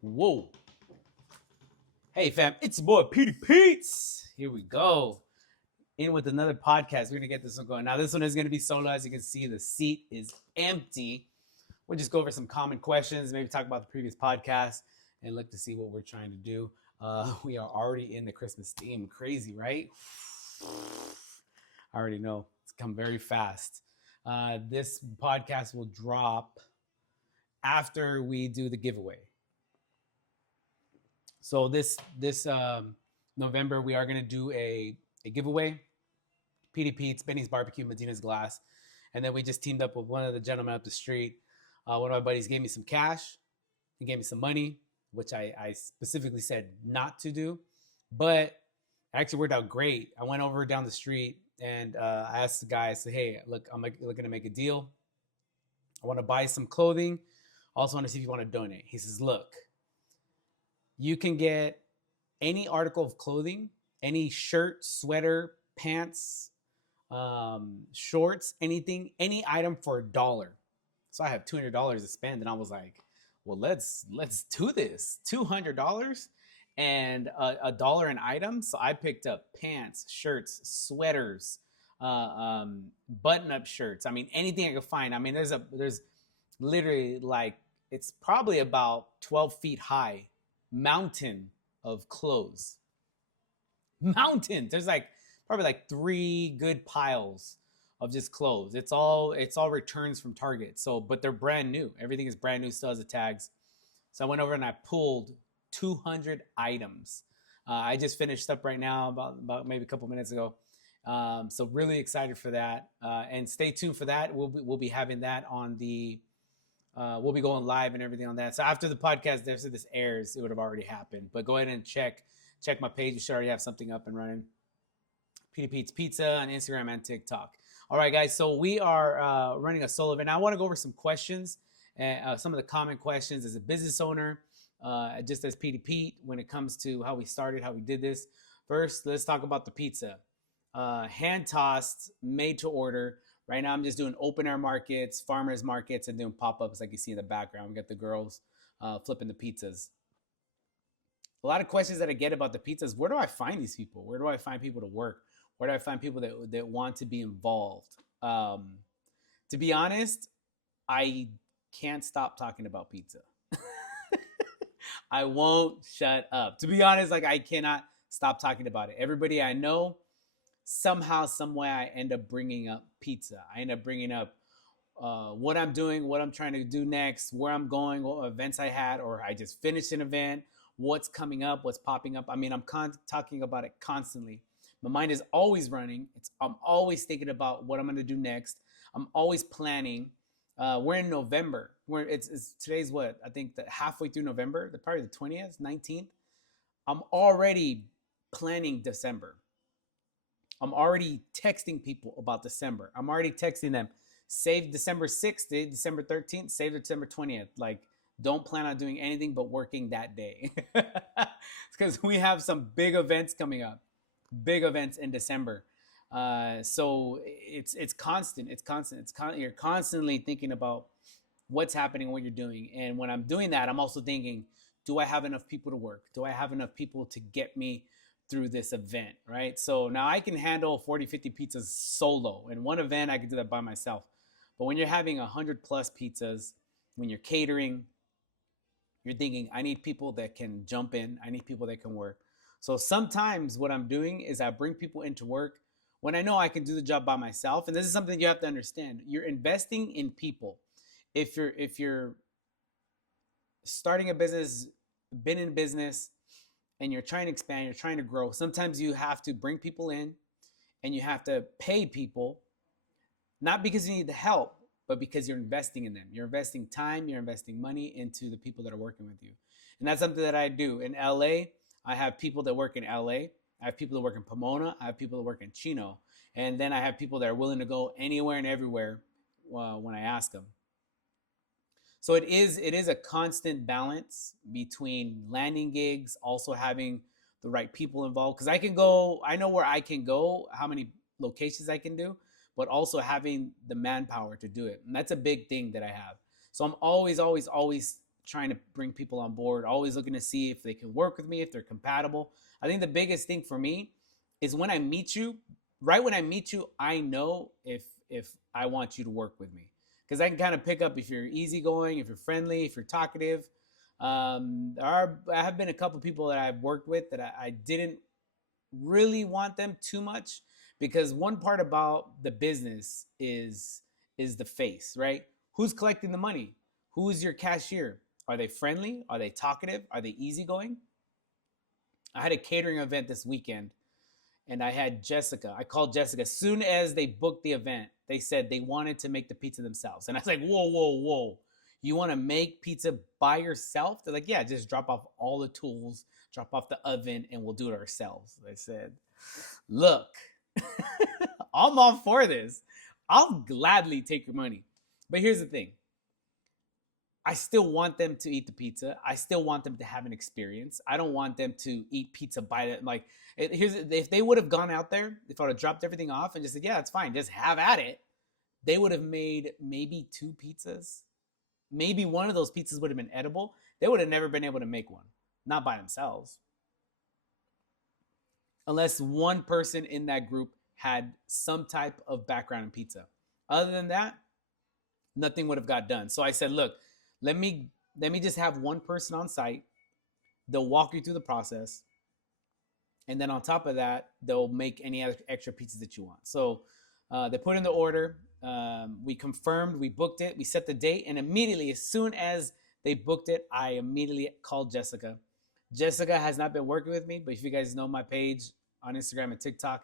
Whoa. Hey, fam, it's your boy Petey Pete. Here we go. In with another podcast. We're going to get this one going. Now, this one is going to be solo. As you can see, the seat is empty. We'll just go over some common questions, maybe talk about the previous podcast, and look to see what we're trying to do. We are already in the Christmas theme. Crazy, right? I already know. It's come very fast. This podcast will drop after we do the giveaway. So this November we are gonna do a giveaway. Petey Pete's, Benny's Barbecue, Medina's Glass, and then we just teamed up with one of the gentlemen up the street. One of my buddies gave me some cash. He gave me some money, which I specifically said not to do, but it actually worked out great. I went over down the street and I asked the guy. I said, "Hey, look, I'm looking to make a deal. I want to buy some clothing. Also want to see if you want to donate." He says, "Look, you can get any article of clothing, any shirt, sweater, pants, shorts, anything, any item for $1. So I have $200 to spend, and I was like, "Well, let's do this. $200 and $1 an item." So I picked up pants, shirts, sweaters, button-up shirts. I mean, anything I could find. I mean, there's literally like it's probably about 12 feet high mountain of clothes. Mountains. There's like probably like 3 good piles of just clothes. It's all returns from Target. So, but they're brand new. Everything is brand new, still has the tags. So I went over and I pulled 200 items. I just finished up right now about maybe a couple minutes ago. So really excited for that. And stay tuned for that. We'll be having that on the. We'll be going live and everything on that. So after the podcast, after this airs, it would have already happened. But go ahead and check my page. You should already have something up and running. Petey Pete's Pizza on Instagram and TikTok. All right, guys. So we are running a solo event. I want to go over some questions, some of the common questions as a business owner, just as Petey Pete, when it comes to how we started, how we did this. First, let's talk about the pizza. Hand tossed, made to order. Right now, I'm just doing open air markets, farmers markets, and doing pop-ups like you see in the background. We got the girls flipping the pizzas. A lot of questions that I get about the pizzas. Where do I find these people? Where do I find people to work? Where do I find people that want to be involved? To be honest, I can't stop talking about pizza. I won't shut up. To be honest, like I cannot stop talking about it. Everybody I know, somehow, some way, I end up bringing up pizza. I end up bringing up what I'm doing, what I'm trying to do next, where I'm going, what events I had, or I just finished an event, what's coming up, what's popping up. I mean, I'm talking about it constantly. My mind is always running. I'm always thinking about what I'm going to do next. I'm always planning. We're in November. It's today's what? I think halfway through November, probably the 20th, 19th. I'm already planning December. I'm already texting people about December. I'm already texting them, save December 6th, December 13th, save December 20th. Like, don't plan on doing anything but working that day. It's because we have some big events coming up, big events in December. So it's constant. You're constantly thinking about what's happening, what you're doing. And when I'm doing that, I'm also thinking, do I have enough people to work? Do I have enough people to get me through this event, right? So now I can handle 40, 50 pizzas solo. In one event, I can do that by myself. But when you're having 100 plus pizzas, when you're catering, you're thinking, I need people that can jump in. I need people that can work. So sometimes what I'm doing is I bring people into work when I know I can do the job by myself. And this is something you have to understand. You're investing in people. If you're starting a business, been in business, and you're trying to expand, you're trying to grow, sometimes you have to bring people in and you have to pay people, not because you need the help, but because you're investing in them. You're investing time, you're investing money into the people that are working with you. And that's something that I do. In LA, I have people that work in LA. I have people that work in Pomona. I have people that work in Chino. And then I have people that are willing to go anywhere and everywhere when I ask them. So it is a constant balance between landing gigs, also having the right people involved. Because I know where I can go, how many locations I can do, but also having the manpower to do it. And that's a big thing that I have. So I'm always trying to bring people on board, always looking to see if they can work with me, if they're compatible. I think the biggest thing for me is when I meet you, right when I meet you, I know if I want you to work with me. Because I can kind of pick up if you're easygoing, if you're friendly, if you're talkative. I have been a couple people that I've worked with that I didn't really want them too much, because one part about the business is the face, right? Who's collecting the money? Who's your cashier? Are they friendly? Are they talkative? Are they easygoing? I had a catering event this weekend, and I had Jessica. I called Jessica. As soon as they booked the event, they said they wanted to make the pizza themselves. And I was like, whoa, whoa, whoa. You want to make pizza by yourself? They're like, yeah, just drop off all the tools, drop off the oven, and we'll do it ourselves. I said, look, I'm all for this. I'll gladly take your money. But here's the thing. I still want them to eat the pizza. I still want them to have an experience. I don't want them to eat pizza by it. Like, if they would have gone out there, if I would have dropped everything off and just said, yeah, it's fine, just have at it, they would have made maybe 2 pizzas. Maybe one of those pizzas would have been edible. They would have never been able to make one, not by themselves, unless one person in that group had some type of background in pizza. Other than that, nothing would have got done. So I said, look, let me just have one person on site. They'll walk you through the process, and then on top of that, they'll make any extra pizzas that you want. So they put in the order. We confirmed, we booked it, we set the date, and immediately, as soon as they booked it, I immediately called Jessica. Jessica has not been working with me, but if you guys know my page on Instagram and TikTok,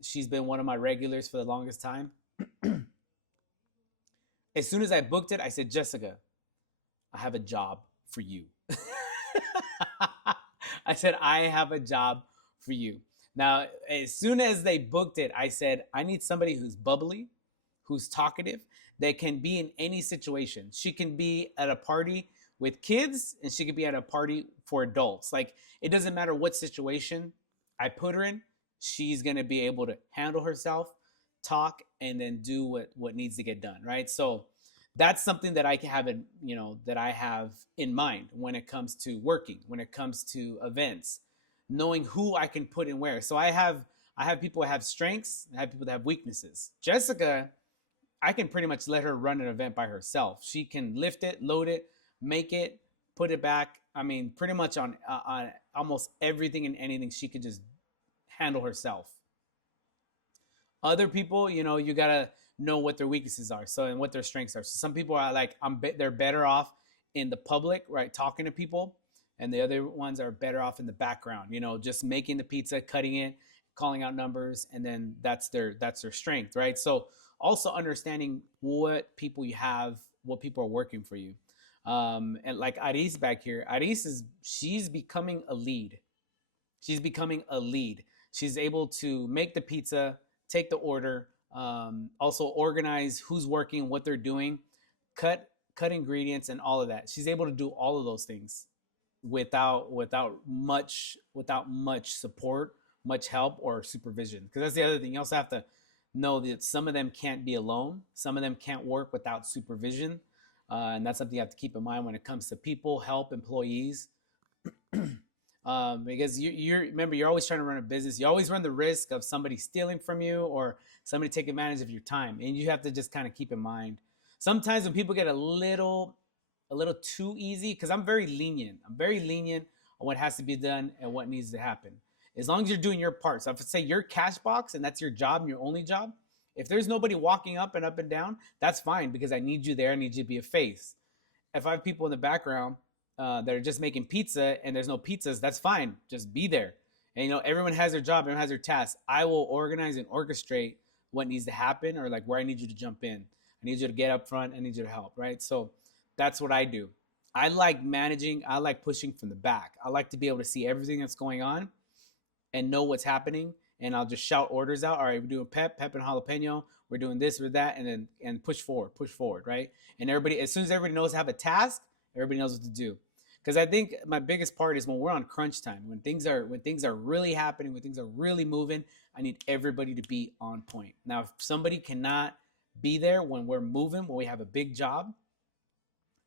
she's been one of my regulars for the longest time. As soon as I booked it, I said, Jessica, I have a job for you. I said, I have a job for you. Now, as soon as they booked it, I said, I need somebody who's bubbly, who's talkative, that can be in any situation. She can be at a party with kids, and she could be at a party for adults. Like, it doesn't matter what situation I put her in, she's going to be able to handle herself, talk, and then do what needs to get done, right? So that's something that I have that I have in mind when it comes to working, when it comes to events, knowing who I can put in where. So I have people that have strengths, I have people that have weaknesses. Jessica, I can pretty much let her run an event by herself. She can lift it, load it, make it, put it back. I mean, pretty much on almost everything and anything, she could just handle herself. Other people, you gotta know what their weaknesses are, and what their strengths are. So some people are like, they're better off in the public, right, talking to people, and the other ones are better off in the background, just making the pizza, cutting it, calling out numbers, and then that's their strength, right? So also understanding what people you have, what people are working for you. And like Aris back here, she's becoming a lead. She's becoming a lead. She's able to make the pizza, take the order, also organize who's working, what they're doing, cut ingredients, and all of that. She's able to do all of those things without much support, much help, or supervision. Because that's the other thing. You also have to know that some of them can't be alone. Some of them can't work without supervision. And that's something you have to keep in mind when it comes to people, help, employees. Because remember, you're always trying to run a business. You always run the risk of somebody stealing from you or somebody taking advantage of your time. And you have to just kind of keep in mind. Sometimes when people get a little too easy, because I'm very lenient. I'm very lenient on what has to be done and what needs to happen. As long as you're doing your part. So if I say your cash box and that's your job and your only job, if there's nobody walking up and down, that's fine, because I need you there. I need you to be a face. If I have people in the background that are just making pizza and there's no pizzas, that's fine. Just be there. And everyone has their job, everyone has their task. I will organize and orchestrate what needs to happen, or like where I need you to jump in. I need you to get up front. I need you to help, right? So that's what I do. I like managing. I like pushing from the back. I like to be able to see everything that's going on and know what's happening. And I'll just shout orders out. All right, we're doing pep and jalapeno. We're doing this or that, and push forward, right? And everybody, as soon as everybody knows how to have a task, everybody knows what to do. Because I think my biggest part is when we're on crunch time, when things are really happening, when things are really moving, I need everybody to be on point. Now, if somebody cannot be there when we're moving, when we have a big job,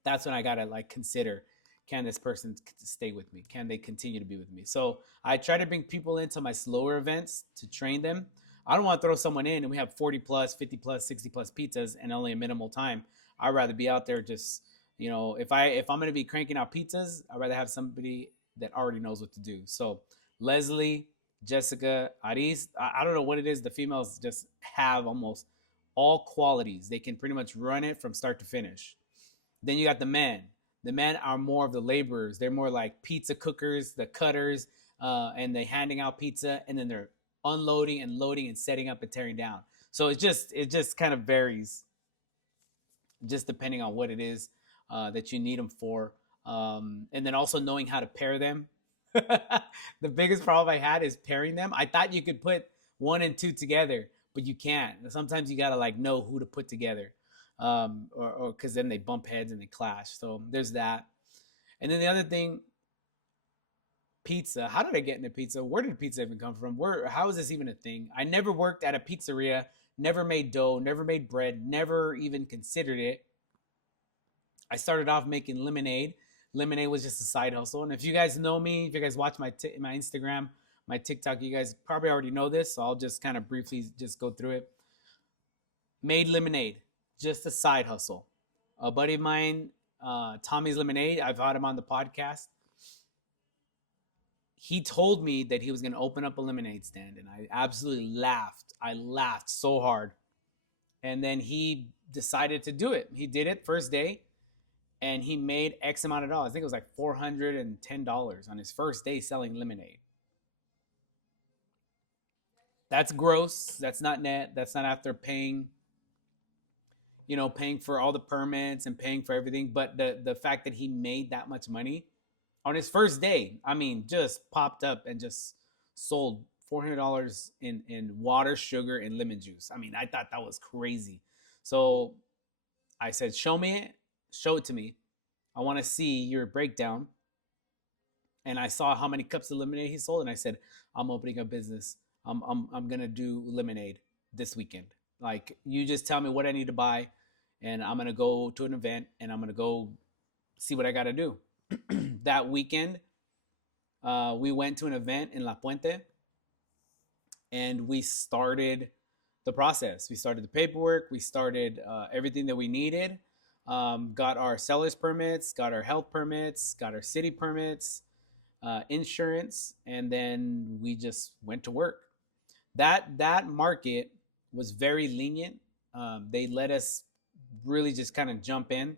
That's when I gotta like consider, can this person stay with me? Can they continue to be with me? So I try to bring people into my slower events to train them. I don't want to throw someone in and we have 40 plus, 50 plus, 60 plus pizzas and only a minimal time. I'd rather be out there just, if I'm gonna be cranking out pizzas, I'd rather have somebody that already knows what to do. So Leslie, Jessica, Aris, I don't know what it is. The females just have almost all qualities. They can pretty much run it from start to finish. Then you got the men. The men are more of the laborers. They're more like pizza cookers, the cutters, and they handing out pizza, and then they're unloading and loading and setting up and tearing down. So it just kind of varies, just depending on what it is that you need them for, and then also knowing how to pair them. The biggest problem I had is pairing them. I thought you could put one and two together, but you can't. Sometimes you gotta like know who to put together, or because then they bump heads and they clash. So there's that. And then the other thing, pizza. How did I get into pizza? Where did pizza even come from? How is this even a thing? I never worked at a pizzeria, never made dough, never made bread, never even considered it. I started off making lemonade. Lemonade was just a side hustle. And if you guys know me, if you guys watch my Instagram, my TikTok, you guys probably already know this. So I'll just kind of briefly just go through it. Made lemonade, just a side hustle. A buddy of mine, Tommy's Lemonade, I've had him on the podcast. He told me that he was going to open up a lemonade stand, and I absolutely laughed. I laughed so hard. And then he decided to do it. He did it first day, and he made X amount of dollars. I think it was like $410 on his first day selling lemonade. That's gross. That's not net. That's not after paying, paying for all the permits and paying for everything. But the fact that he made that much money on his first day, I mean, just popped up and just sold $400 in water, sugar, and lemon juice. I mean, I thought that was crazy. So I said, show it to me. I want to see your breakdown. And I saw how many cups of lemonade he sold, and I said, I'm opening a business. I'm gonna do lemonade this weekend. Like, you just tell me what I need to buy, and I'm gonna go to an event, and I'm gonna go see what I gotta do. That weekend, we went to an event in La Puente, and we started the process. We started the paperwork. We started everything that we needed. Got our seller's permits, got our health permits, got our city permits, insurance, and then we just went to work. That market was very lenient. They let us really just kind of jump in.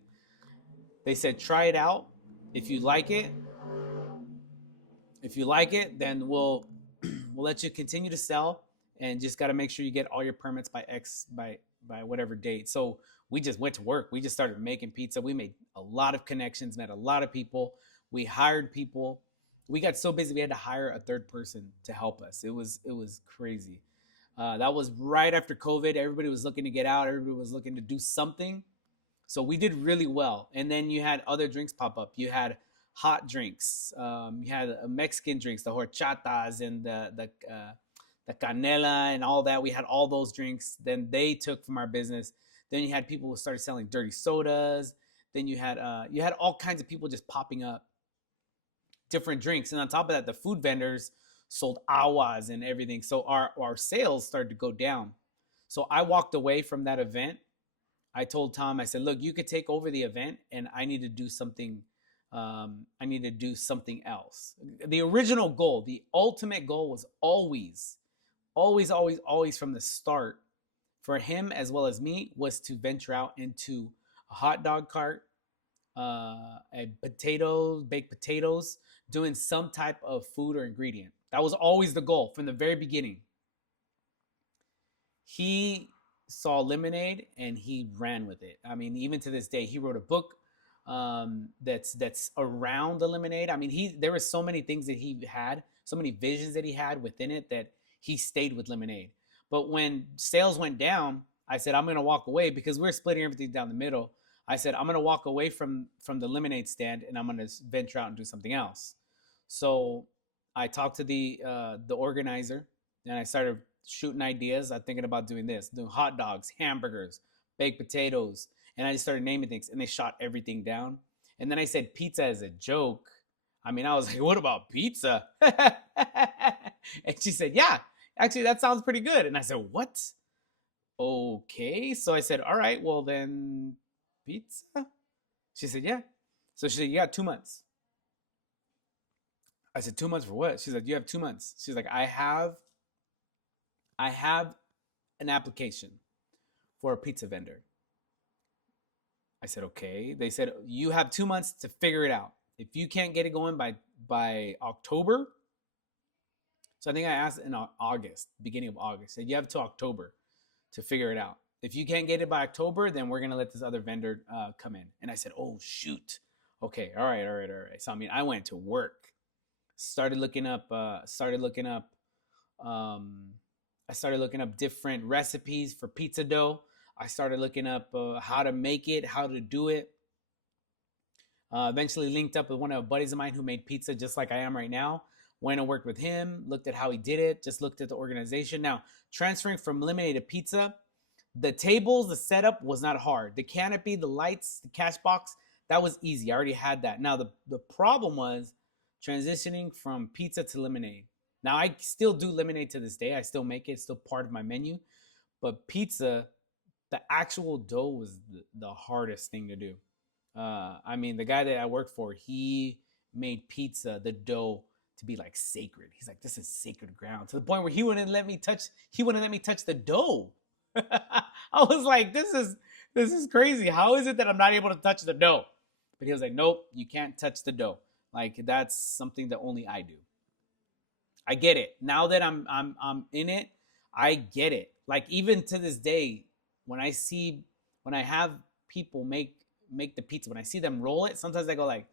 They said, try it out. If you like it, then we'll let you continue to sell, and just got to make sure you get all your permits by whatever date. So we just went to work. We just started making pizza. We made a lot of connections, met a lot of people. We hired people. We got so busy we had to hire a third person to help us. It was crazy. That was right after COVID. Everybody was looking to get out. Everybody was looking to do something. So we did really well. And then you had other drinks pop up. You had hot drinks. You had Mexican drinks, the horchatas and the canela and all that. We had all those drinks. Then they took from our business. Then you had people who started selling dirty sodas. Then you had all kinds of people just popping up, different drinks. And on top of that, the food vendors sold aguas and everything. So our sales started to go down. So I walked away from that event. I told Tom, I said, look, you could take over the event, and I need to do something. I need to do something else. The original goal, the ultimate goal, was always from the start, for him as well as me, was to venture out into a hot dog cart, baked potatoes, doing some type of food or ingredient. That was always the goal from the very beginning. He saw lemonade and he ran with it. I mean, even to this day, he wrote a book that's around the lemonade. I mean, there were so many things that he had, so many visions that he had within it, that he stayed with lemonade. But when sales went down, I said, I'm going to walk away, because we're splitting everything down the middle. I said, I'm going to walk away from the lemonade stand, and I'm going to venture out and do something else. So I talked to the organizer, and I started shooting ideas. I'm thinking about doing hot dogs, hamburgers, baked potatoes. And I just started naming things, and they shot everything down. And then I said pizza as a joke. I mean, I was like, what about pizza? And she said, yeah, actually, that sounds pretty good. And I said, what? Okay. So I said, all right, well, then pizza? She said, yeah. So she said, you got 2 months. I said, 2 months for what? She's like, you have 2 months. She's like, I have an application for a pizza vendor. I said, okay. They said, you have 2 months to figure it out. If you can't get it going by October, so I think I asked in August, beginning of August, said you have to October to figure it out. If you can't get it by October, then we're gonna let this other vendor come in. And I said, oh shoot, okay, all right. So I mean, I went to work, started looking up, um, I started looking up different recipes for pizza dough. I started looking up how to make it, how to do it. Eventually linked up with one of the buddies of mine who made pizza just like I am right now. Went and worked with him, looked at how he did it, just looked at the organization. Now, transferring from lemonade to pizza, the tables, the setup was not hard. The canopy, the lights, the cash box, that was easy. I already had that. Now, the problem was transitioning from pizza to lemonade. Now, I still do lemonade to this day. I still make it. It's still part of my menu. But pizza, the actual dough was the hardest thing to do. I mean, the guy that I worked for, he made pizza, the dough, to be like sacred. He's like, this is sacred ground, to the point where he wouldn't let me touch the dough. I was like, this is crazy. How is it that I'm not able to touch the dough? But he was like, nope, you can't touch the dough. Like, that's something that only I do. I get it. Now that I'm in it, I get it. Like, even to this day, when I have people make the pizza, when I see them roll it, sometimes I go like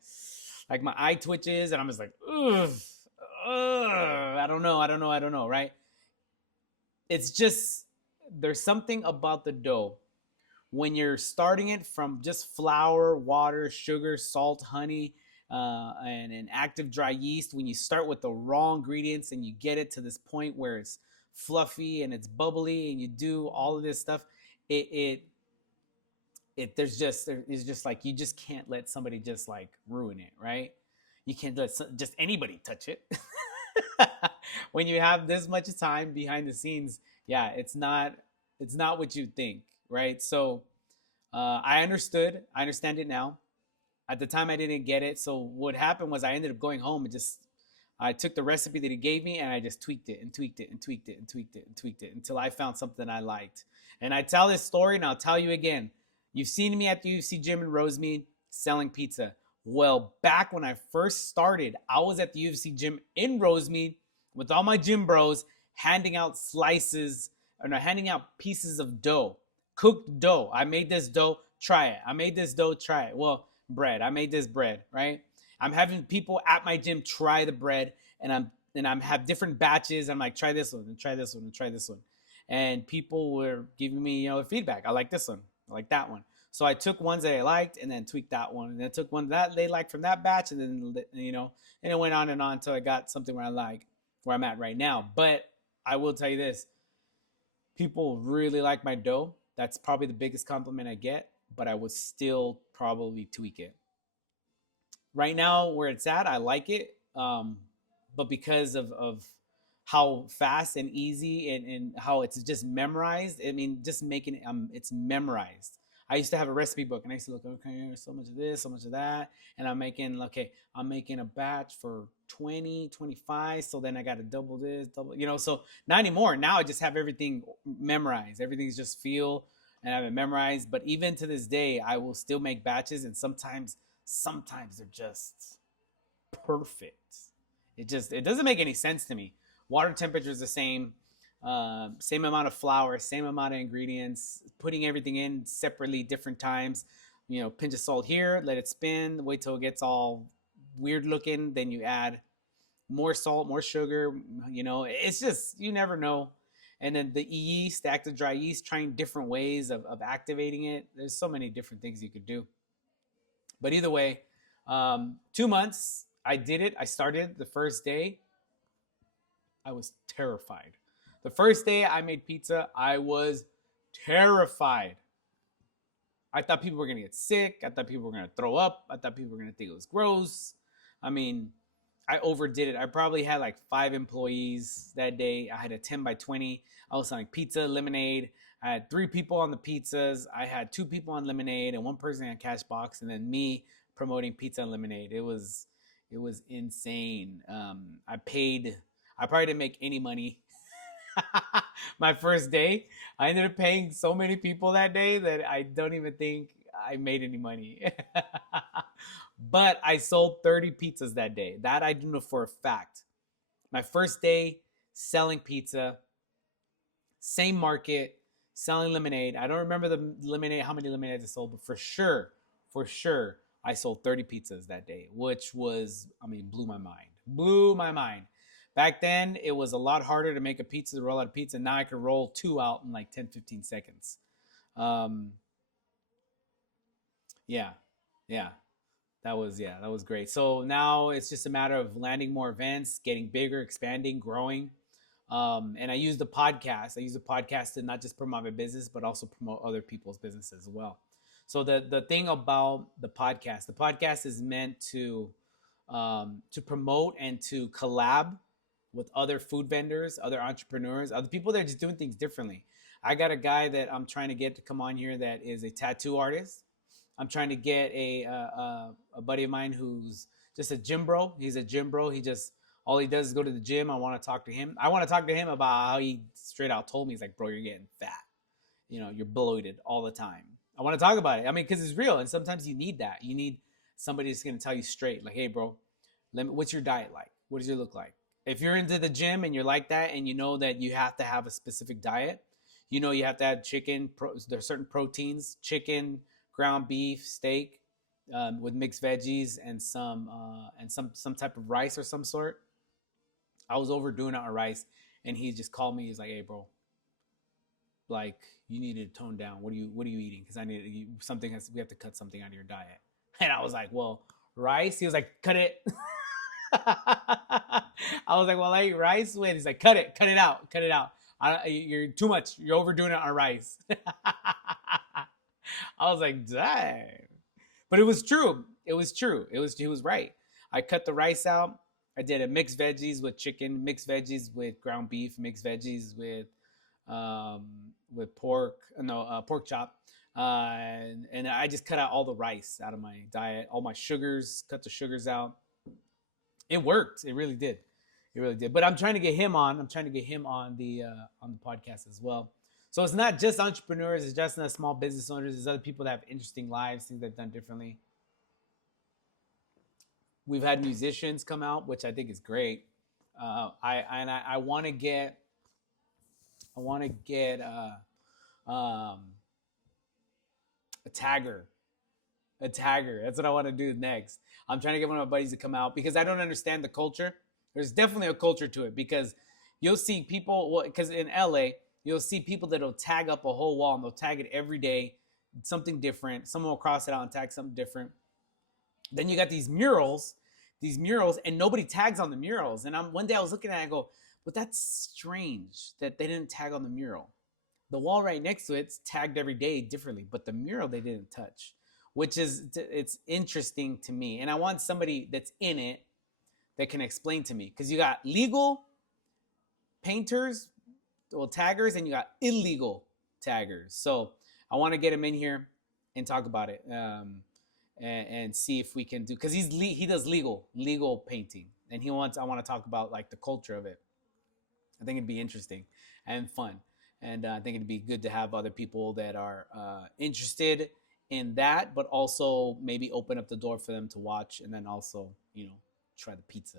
my eye twitches, and I'm just like, ugh, I don't know, right? It's just, there's something about the dough when you're starting it from just flour, water, sugar, salt, honey, and an active dry yeast. When you start with the raw ingredients and you get it to this point where it's fluffy and it's bubbly, and you do all of this stuff, it it it's just like, you just can't let somebody just like ruin it, right? You can't let just anybody touch it. When you have this much time behind the scenes, yeah, it's not what you think, right? So I understand it now. At the time, I didn't get it. So what happened was, I ended up going home and just, I took the recipe that he gave me, and I just tweaked it and tweaked it and tweaked it and tweaked it and tweaked it until I found something I liked. And I tell this story, and I'll tell you again. You've seen me at the UFC gym in Rosemead selling pizza. Well, back when I first started, I was at the UFC gym in Rosemead with all my gym bros, handing out slices, or no, handing out pieces of dough, cooked dough. I made this dough, try it. I made this dough, try it. Well, bread. I made this bread, right? I'm having people at my gym try the bread, and I'm have different batches. I'm like, try this one, and try this one, and try this one. And people were giving me, feedback. I like this one. I like that one. So I took ones that I liked, and then tweaked that one, and then took one that they liked from that batch, and then and it went on and on until I got something where I like, where I'm at right now. But I will tell you this: people really like my dough. That's probably the biggest compliment I get. But I would still probably tweak it. Right now, where it's at, I like it. But because of how fast and easy, and how it's just memorized, I mean, just making it, it's memorized. I used to have a recipe book, and I used to look, okay, so much of this, so much of that, and I'm making a batch for 20, 25, so then I got to double this, so not anymore. Now I just have everything memorized. Everything's just feel, and I have it memorized. But even to this day, I will still make batches, and sometimes they're just perfect. It doesn't make any sense to me. Water temperature is the same, same amount of flour, same amount of ingredients, putting everything in separately, different times. Pinch of salt here, let it spin, wait till it gets all weird looking, then you add more salt, more sugar. It's just, you never know. And then the yeast, the active dry yeast, trying different ways of activating it. There's so many different things you could do. But either way, 2 months, I did it. I started the first day. I was terrified. The first day I made pizza, I was terrified. I thought people were gonna get sick. I thought people were gonna throw up. I thought people were gonna think it was gross. I mean, I overdid it. I probably had like 5 employees that day. I had a 10 by 20. I was selling pizza, lemonade. I had 3 people on the pizzas. I had 2 people on lemonade and 1 person on cash box, and then me promoting pizza and lemonade. It was insane. I probably didn't make any money my first day. I ended up paying so many people that day that I don't even think I made any money. But I sold 30 pizzas that day. That I do know for a fact. My first day selling pizza, same market, selling lemonade. I don't remember the lemonade, how many lemonades I sold, but for sure, I sold 30 pizzas that day, which was, I mean, blew my mind. Blew my mind. Back then, it was a lot harder to make a pizza, to roll out a pizza. Now I could roll 2 out in like 10, 15 seconds. Um, yeah, yeah. That was great. So now it's just a matter of landing more events, getting bigger, expanding, growing. And I use the podcast. I use the podcast to not just promote my business, but also promote other people's businesses as well. So the thing about the podcast is meant to promote and to collab with other food vendors, other entrepreneurs, other people that are just doing things differently. I got a guy that I'm trying to get to come on here that is a tattoo artist. I'm trying to get a buddy of mine who's just a gym bro. He's a gym bro. He just all he does is go to the gym. I want to talk to him. I want to talk to him about how he straight out told me, he's like, bro, you're getting fat. You're bloated all the time. I want to talk about it. I mean, because it's real, and sometimes you need that. You need somebody that's going to tell you straight, like, hey, bro, what's your diet like? What does it look like? If you're into the gym and you're like that, and you know that you have to have a specific diet, you have to have chicken. There's certain proteins: chicken, ground beef, steak, with mixed veggies and some type of rice or some sort. I was overdoing it on rice, and he just called me. He's like, "Hey, bro, like you need to tone down. What are you eating? Because I need something. We have to cut something out of your diet." And I was like, "Well, rice." He was like, "Cut it." I was like, "Well, I eat rice with." He's like, cut it out, cut it out. You're too much. You're overdoing it on rice." I was like, "Dang." But it was true. It was true. He was right. I cut the rice out. I did a mixed veggies with chicken, mixed veggies with ground beef, mixed veggies with pork, no pork chop, and I just cut out all the rice out of my diet, all my sugars, cut the sugars out. It worked. It really did. It really did. But I'm trying to get him on. I'm trying to get him on the podcast as well. So it's not just entrepreneurs. It's just not small business owners. There's other people that have interesting lives, things they've done differently. We've had musicians come out, which I think is great. I want to get a tagger, a tagger. That's what I want to do next. I'm trying to get one of my buddies to come out because I don't understand the culture. There's definitely a culture to it because you'll see people, well, because in LA, you'll see people that'll tag up a whole wall and they'll tag it every day, something different. Someone will cross it out and tag something different. Then you got these murals, and nobody tags on the murals. And one day I was looking at it and I go, but that's strange that they didn't tag on the mural. The wall right next to it's tagged every day differently, but the mural they didn't touch, which is it's interesting to me. And I want somebody that's in it that can explain to me because you got legal painters, well, taggers, and you got illegal taggers. So I want to get him in here and talk about it. And see if we can do because he does legal painting and I want to talk about like the culture of it. I think it'd be interesting and fun, and I think it'd be good to have other people that are interested in that, but also maybe open up the door for them to watch and then also try the pizza.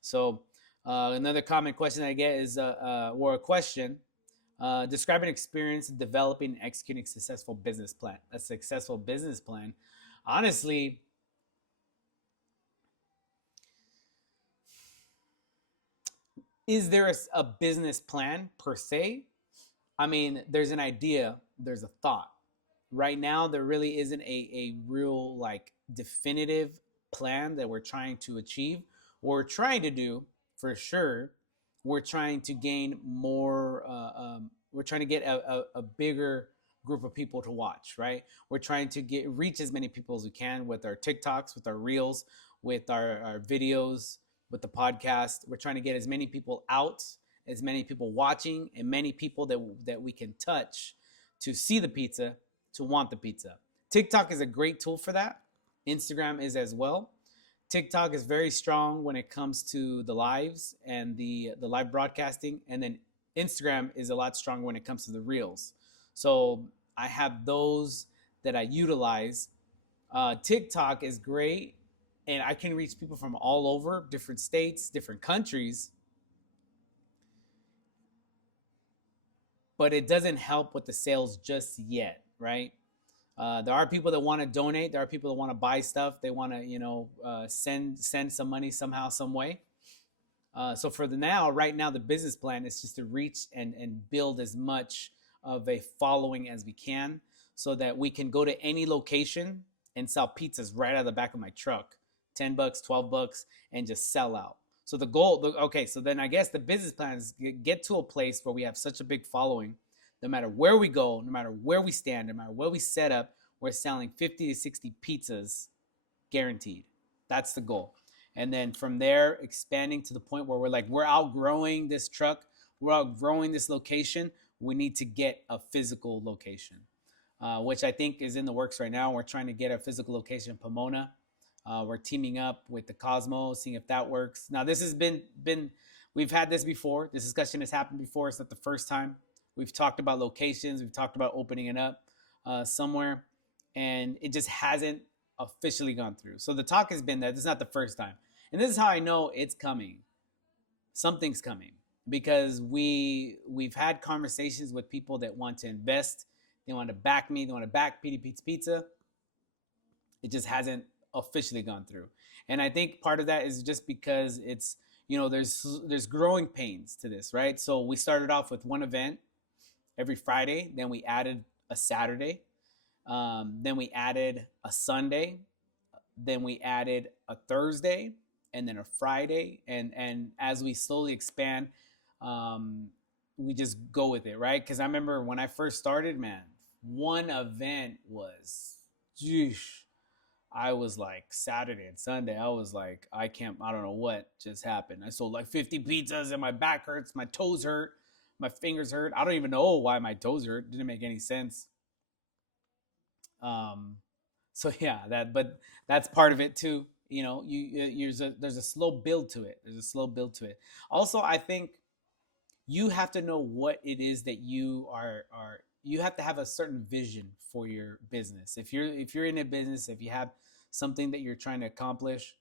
So another common question I get is or a question. Describe an experience developing and executing a successful business plan. A successful business plan. Honestly, is there a business plan per se? I mean, there's an idea, there's a thought. Right now, there really isn't a real like definitive plan that we're trying to achieve. What we're trying to do, for sure, we're trying to gain more. We're trying to get a bigger group of people to watch, right? We're trying to reach as many people as we can with our TikToks, with our reels, with our videos, with the podcast. We're trying to get as many people out, as many people watching, and many people that we can touch to see the pizza, to want the pizza. TikTok is a great tool for that. Instagram is as well. TikTok is very strong when it comes to the lives and the live broadcasting, and then Instagram is a lot stronger when it comes to the reels. So I have those that I utilize. TikTok is great, and I can reach people from all over, different states, different countries. But it doesn't help with the sales just yet, right? There are people that want to donate. There are people that want to buy stuff. They want to, send some money somehow, some way. So for the now, right now, the business plan is just to reach and build as much of a following as we can, so that we can go to any location and sell pizzas right out of the back of my truck, $10, $12, and just sell out. So the goal, okay, so then I guess the business plan is get to a place where we have such a big following, no matter where we go, no matter where we stand, no matter where we set up, we're selling 50 to 60 pizzas guaranteed. That's the goal. And then from there, expanding to the point where we're outgrowing this truck, we're outgrowing this location. We need to get a physical location, which I think is in the works right now. We're trying to get a physical location in Pomona. We're teaming up with the Cosmo, seeing if that works. Now, this has been we've had this before. This discussion has happened before. It's not the first time. We've talked about locations. We've talked about opening it up somewhere, and it just hasn't officially gone through. So the talk has been that this is not the first time. And this is how I know it's coming. Something's coming, because we've had conversations with people that want to invest. They want to back me. They want to back Petey Pete's Pizza. It just hasn't officially gone through. And I think part of that is just because it's, there's growing pains to this, right? So we started off with one event every Friday. Then we added a Saturday. Then we added a Sunday. Then we added a Thursday, and then a Friday. And as we slowly expand, we just go with it, right? Because I remember when I first started, man, one event was, I was like Saturday and Sunday, I was like, I don't know what just happened. I sold like 50 pizzas and my back hurts, my toes hurt, my fingers hurt. I don't even know why my toes hurt. Didn't make any sense. So yeah, but that's part of it too. There's a slow build to it. Also, I think you have to know what it is that you you have to have a certain vision for your business. If you're in a business, if you have something that you're trying to accomplish,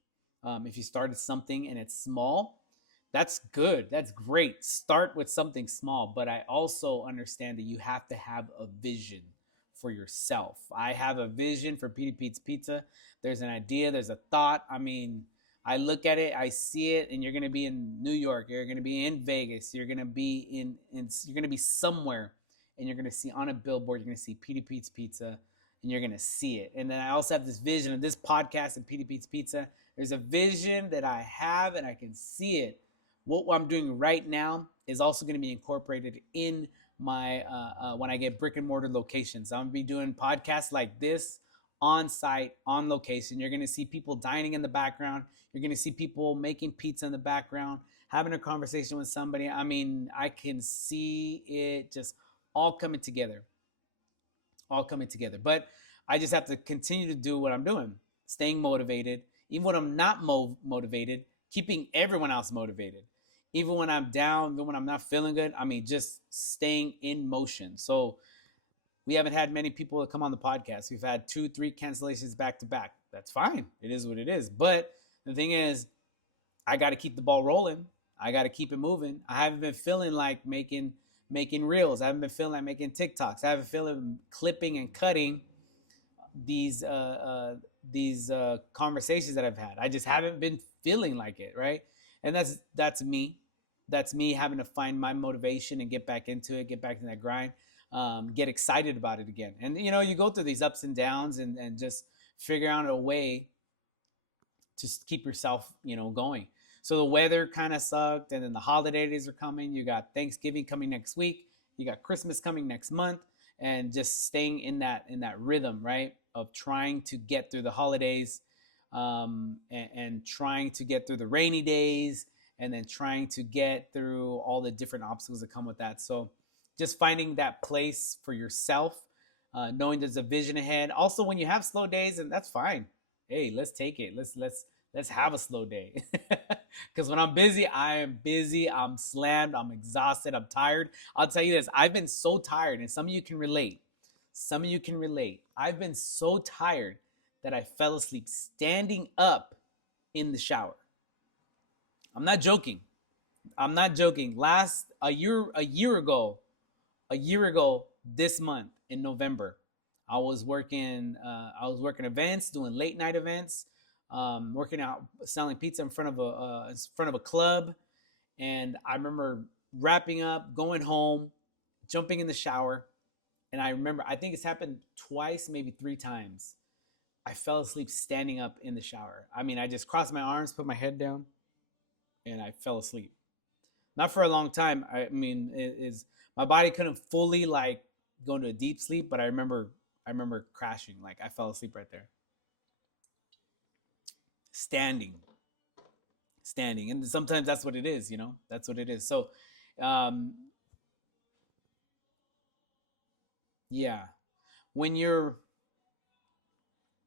if you started something and it's small, that's good. That's great. Start with something small. But I also understand that you have to have a vision for yourself. I have a vision for Petey Pete's Pizza. There's an idea. There's a thought. I mean, I look at it, I see it, and you're going to be in New York. You're going to be in Vegas. You're going to be you're going to be somewhere, and you're going to see on a billboard, you're going to see Petey Pete's Pizza, and you're going to see it. And then I also have this vision of this podcast and Petey Pete's Pizza. There's a vision that I have, and I can see it. What I'm doing right now is also going to be incorporated in my when I get brick and mortar locations. I'm going to be doing podcasts like this on site, on location. You're going to see people dining in the background. You're going to see people making pizza in the background, having a conversation with somebody. I mean, I can see it just all coming together. But I just have to continue to do what I'm doing, staying motivated. Even when I'm not motivated, keeping everyone else motivated. Even when I'm down, even when I'm not feeling good, I mean, just staying in motion. So we haven't had many people that come on the podcast. We've had 2-3 cancellations back to back. That's fine. It is what it is. But the thing is, I got to keep the ball rolling. I got to keep it moving. I haven't been feeling like making reels. I haven't been feeling like making TikToks. I haven't feeling clipping and cutting these conversations that I've had. I just haven't been feeling like it, right? And that's me. That's me having to find my motivation and get back into it, get back to that grind, get excited about it again. And, you go through these ups and downs and just figure out a way to keep yourself, going. So the weather kind of sucked, and then the holidays are coming. You got Thanksgiving coming next week. You got Christmas coming next month. and just staying in that rhythm, right, of trying to get through the holidays, and trying to get through the rainy days, and then trying to get through all the different obstacles that come with that. So just finding that place for yourself, knowing there's a vision ahead. Also, when you have slow days, and that's fine. Hey, let's take it. Let's have a slow day. Because when I'm busy, I am busy. I'm slammed. I'm exhausted. I'm tired. I'll tell you this. I've been so tired, and some of you can relate. Some of you can relate. I've been so tired that I fell asleep standing up in the shower. I'm not joking. I'm not joking. A year ago this month in November, I was working events, doing late night events, working out, selling pizza in front of a club, and I remember wrapping up, going home, jumping in the shower, and I remember, I think it's happened twice, maybe three times. I fell asleep standing up in the shower. I mean, I just crossed my arms, put my head down, and I fell asleep. Not for a long time. I mean, it is my body couldn't fully like go into a deep sleep, but I remember crashing. Like I fell asleep right there. Standing. Standing. And sometimes that's what it is, you know? That's what it is. So um yeah. When you're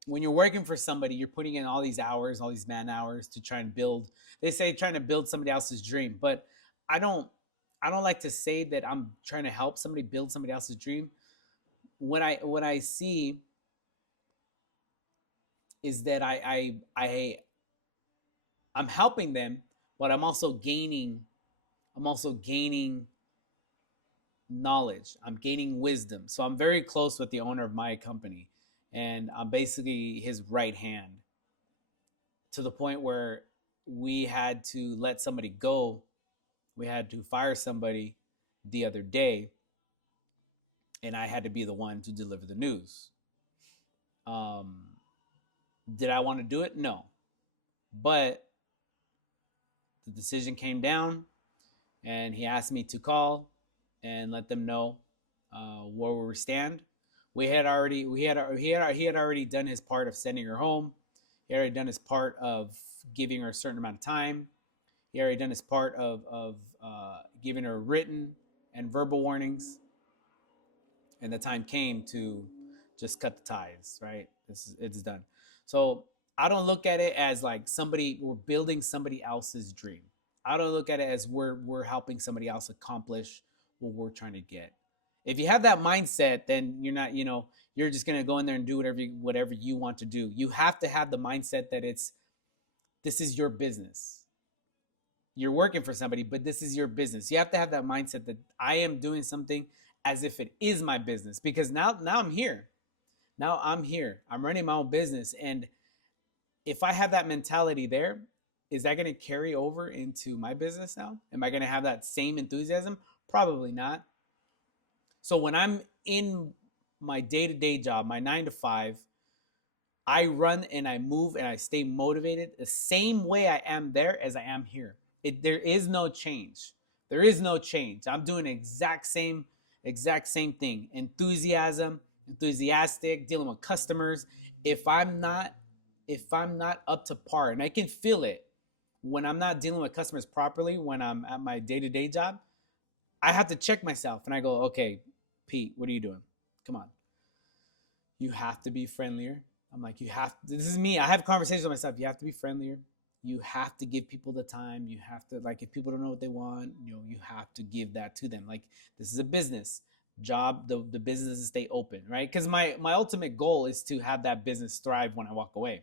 working for somebody, you're putting in all these hours, all these man hours to try and build. They say trying to build somebody else's dream, but I don't I don't like to say that I'm trying to help somebody build somebody else's dream. What I see is that I'm helping them, but I'm also gaining knowledge. I'm gaining wisdom. So I'm very close with the owner of my company, and I'm basically his right hand, to the point where we had to let somebody go. We had to fire somebody the other day, and I had to be the one to deliver the news. Um, did I want to do it? No. But the decision came down, and he asked me to call and let them know where we stand. He had already done his part of sending her home. He had already done his part of giving her a certain amount of time. He already done his part of giving her written and verbal warnings, and the time came to just cut the ties. Right, it's done. So I don't look at it as like we're building somebody else's dream. I don't look at it as we're helping somebody else accomplish what we're trying to get. If you have that mindset, then you're not, you're just gonna go in there and do whatever you want to do. You have to have the mindset that this is your business. You're working for somebody, but this is your business. You have to have that mindset that I am doing something as if it is my business, because now I'm here. Now I'm here. I'm running my own business, and if I have that mentality there, is that going to carry over into my business now? Am I going to have that same enthusiasm? Probably not. So when I'm in my day-to-day job, my 9 to 5, I run and I move and I stay motivated the same way I am there as I am here. There is no change. There is no change. I'm doing the exact same thing. Enthusiastic, dealing with customers. If I'm not up to par, and I can feel it when I'm not dealing with customers properly, when I'm at my day-to-day job, I have to check myself and I go, okay, Pete, what are you doing? Come on. You have to be friendlier. I'm like, this is me. I have conversations with myself. You have to be friendlier. You have to give people the time. You have to, like, if people don't know what they want, you have to give that to them. Like, this is a business job. The business is stay open, right? Because my ultimate goal is to have that business thrive when I walk away.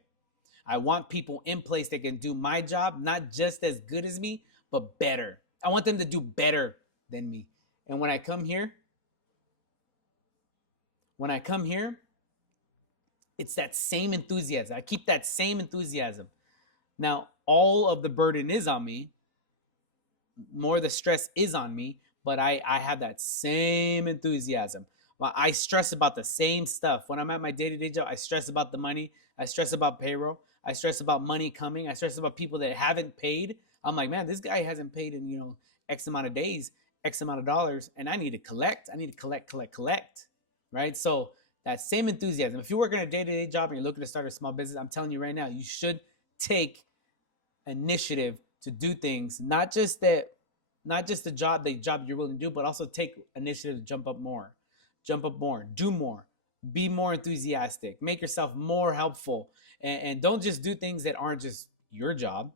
I want people in place that can do my job, not just as good as me, but better. I want them to do better than me. And when I come here, it's that same enthusiasm. I keep that same enthusiasm. Now, all of the burden is on me. More of the stress is on me, but I have that same enthusiasm. I stress about the same stuff. When I'm at my day-to-day job, I stress about the money. I stress about payroll. I stress about money coming. I stress about people that haven't paid. I'm like, man, this guy hasn't paid in, X amount of days, X amount of dollars, and I need to collect. I need to collect. right? So that same enthusiasm. If you work in a day-to-day job and you're looking to start a small business, I'm telling you right now, you should take initiative to do things, not just the job you're willing to do, but also take initiative to jump up more, do more, be more enthusiastic, make yourself more helpful, and don't just do things that aren't just your job.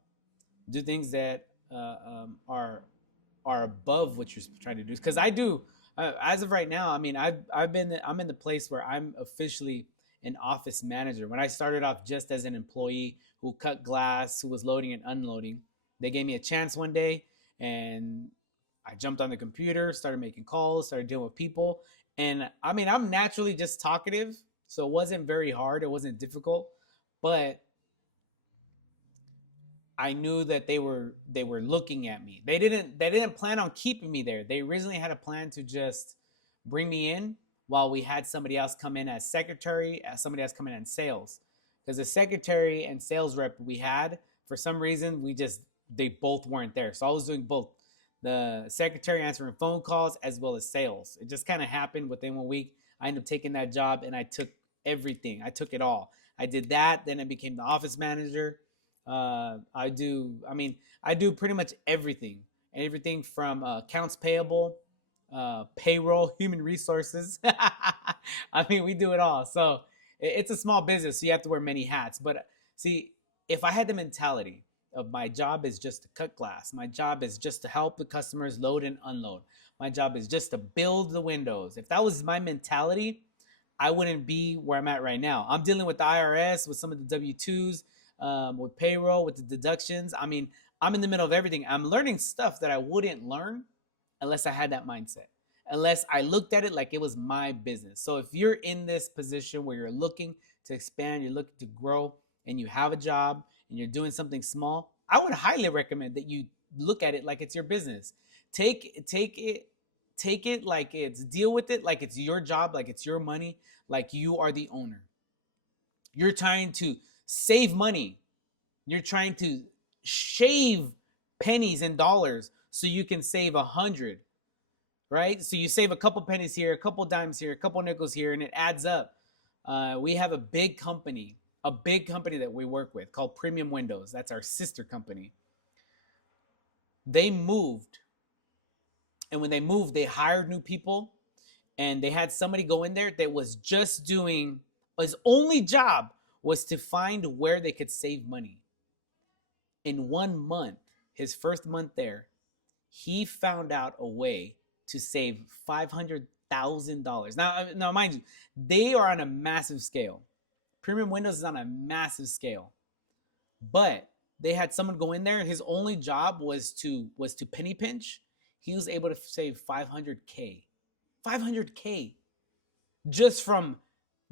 Do things that are above what you're trying to do. Because I do, as of right now. I mean, I'm in the place where I'm officially an office manager. When I started off just as an employee who cut glass, who was loading and unloading, they gave me a chance one day, and I jumped on the computer, started making calls, started dealing with people, and I mean, I'm naturally just talkative, so it wasn't very hard. It wasn't difficult, but I knew that they were looking at me. They didn't plan on keeping me there. They originally had a plan to just bring me in while we had somebody else come in as secretary, as somebody else come in as sales. Because the secretary and sales rep we had, for some reason, they both weren't there. So I was doing both. The secretary answering phone calls as well as sales. It just kind of happened within 1 week. I ended up taking that job and I took everything. I took it all. I did that. Then I became the office manager. I do pretty much everything from accounts payable, payroll, human resources. I mean, we do it all. So it's a small business, so you have to wear many hats. But see, if I had the mentality of my job is just to cut glass, my job is just to help the customers load and unload, my job is just to build the windows. If that was my mentality, I wouldn't be where I'm at right now. I'm dealing with the IRS, with some of the W-2s, with payroll, with the deductions. I mean, I'm in the middle of everything. I'm learning stuff that I wouldn't learn unless I had that mindset, unless I looked at it like it was my business. So if you're in this position where you're looking to expand, you're looking to grow, and you have a job and you're doing something small, I would highly recommend that you look at it like it's your business. Take it like it's deal with it like it's your job, like it's your money, like you are the owner. You're trying to save money. You're trying to shave pennies and dollars so you can save 100, right? So you save a couple pennies here, a couple dimes here, a couple nickels here, and it adds up. We have a big company that we work with called Premium Windows. That's our sister company. They moved, and when they moved, they hired new people, and they had somebody go in there that was just doing, his only job was to find where they could save money. In 1 month, his first month there, he found out a way to save $500,000. Now, mind you, they are on a massive scale. Premium Windows is on a massive scale, but they had someone go in there. His only job was to penny pinch. He was able to save 500K, 500K, just from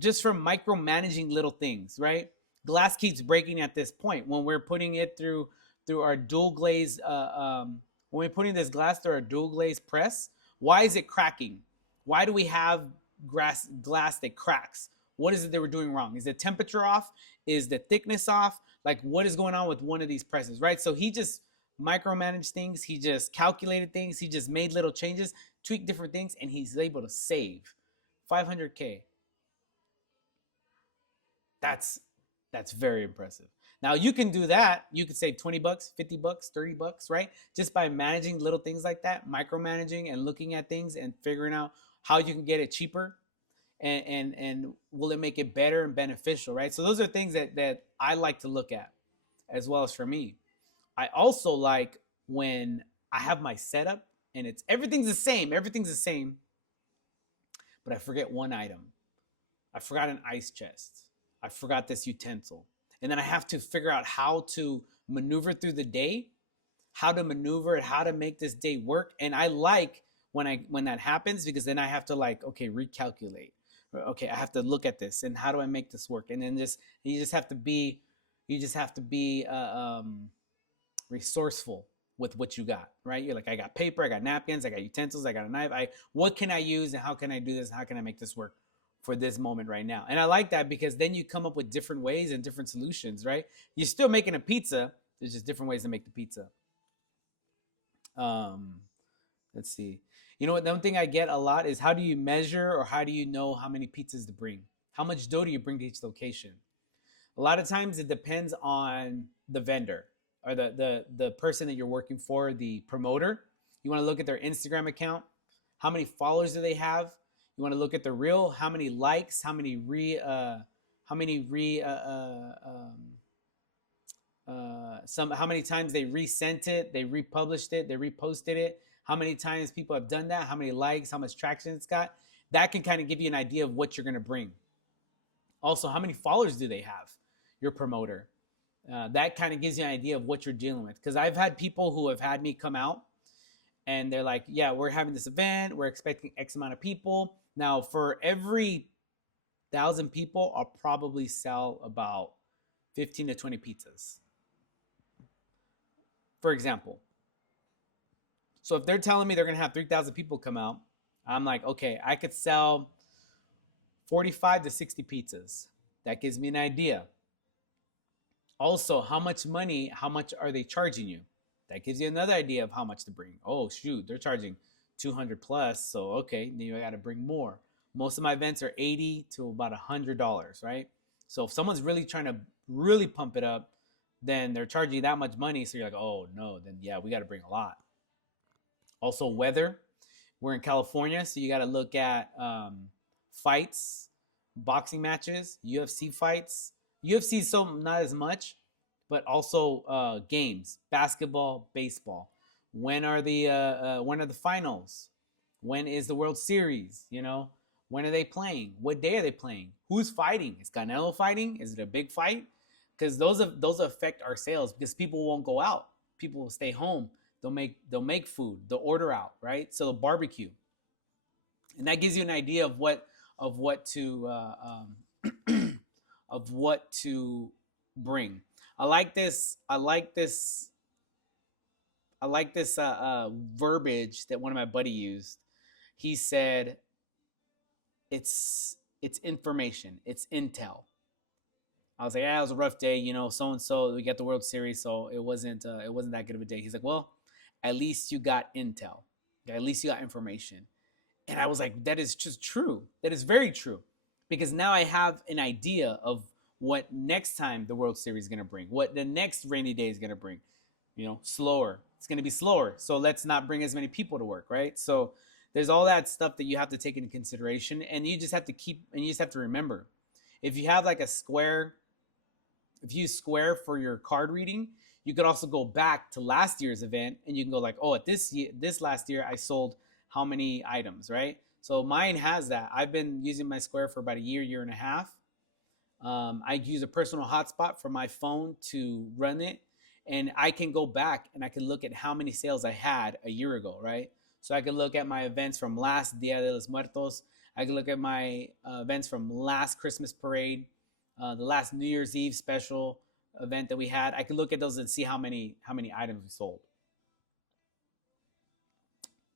micromanaging little things, right? Glass keeps breaking at this point when we're putting it through our dual glaze. When we're putting this glass through our dual glaze press, why is it cracking? Why do we have glass that cracks? What is it that we're doing wrong? Is the temperature off? Is the thickness off? Like, what is going on with one of these presses, right? So he just micromanaged things. He just calculated things. He just made little changes, tweaked different things, and he's able to save 500K. That's very impressive. Now you can do that. You could save $20, $50, $30, right? Just by managing little things like that, micromanaging and looking at things and figuring out how you can get it cheaper, and will it make it better and beneficial, right? So those are things that I like to look at, as well as for me. I also like when I have my setup and everything's the same, but I forget one item. I forgot an ice chest. I forgot this utensil. And then I have to figure out how to maneuver through the day, how to maneuver it, how to make this day work. And I like when that happens, because then I have to, like, okay, recalculate. Okay, I have to look at this and how do I make this work? And then you just have to be resourceful with what you got, right? You're like, I got paper, I got napkins, I got utensils, I got a knife. What can I use and how can I do this? How can I make this work for this moment right now? And I like that, because then you come up with different ways and different solutions, right? You're still making a pizza. There's just different ways to make the pizza. Let's see. You know what? The one thing I get a lot is how do you measure or how do you know how many pizzas to bring? How much dough do you bring to each location? A lot of times it depends on the vendor or the person that you're working for, the promoter. You want to look at their Instagram account. How many followers do they have? You want to look at the reel. How many likes? How many re how many times they resent it, they republished it, they reposted it, how many times people have done that, how many likes, how much traction it's got. That can kind of give you an idea of what you're going to bring. Also, how many followers do they have, your promoter? That kind of gives you an idea of what you're dealing with. Because I've had people who have had me come out and they're like, yeah, we're having this event, we're expecting X amount of people. Now, for every 1,000 people, I'll probably sell about 15 to 20 pizzas, for example. So if they're telling me they're going to have 3,000 people come out, I'm like, okay, I could sell 45 to 60 pizzas. That gives me an idea. Also, how much are they charging you? That gives you another idea of how much to bring. Oh, shoot, they're charging 200 plus. So, okay, then I got to bring more. Most of my events are $80 to about $100, right? So if someone's really trying to really pump it up, then they're charging you that much money. So you're like, oh no, then yeah, we got to bring a lot. Also, weather. We're in California, so you got to look at fights, boxing matches, UFC fights. UFC so not as much, but also games, basketball, baseball. When are the finals? When is the World Series? You know, when are they playing? What day are they playing? Who's fighting? Is Canelo fighting? Is it a big fight? Because those affect our sales because people won't go out. People will stay home. They'll make food. They'll order out, right? So they'll barbecue, and that gives you an idea of what to of what to bring. I like this verbiage that one of my buddy used. He said, "It's information. It's intel." I was like, "Yeah, it was a rough day, you know. So and so, we got the World Series, so it wasn't that good of a day." He's like, "Well, at least you got intel. At least you got information." And I was like, "That is just true. That is very true, because now I have an idea of what next time the World Series is gonna bring, what the next rainy day is gonna bring. You know, slower. It's gonna be slower. So let's not bring as many people to work, right?" So there's all that stuff that you have to take into consideration, and you just have to remember, if you have like a square. If you use Square for your card reading, you could also go back to last year's event and you can go like, oh, at this last year I sold how many items, right? So mine has that. I've been using my Square for about a year and a half. I use a personal hotspot for my phone to run it, and I can go back and I can look at how many sales I had a year ago, right? So I can look at my events from last Dia de los Muertos. I can look at my events from last Christmas parade. The last New Year's Eve special event that we had. I could look at those and see how many items we sold.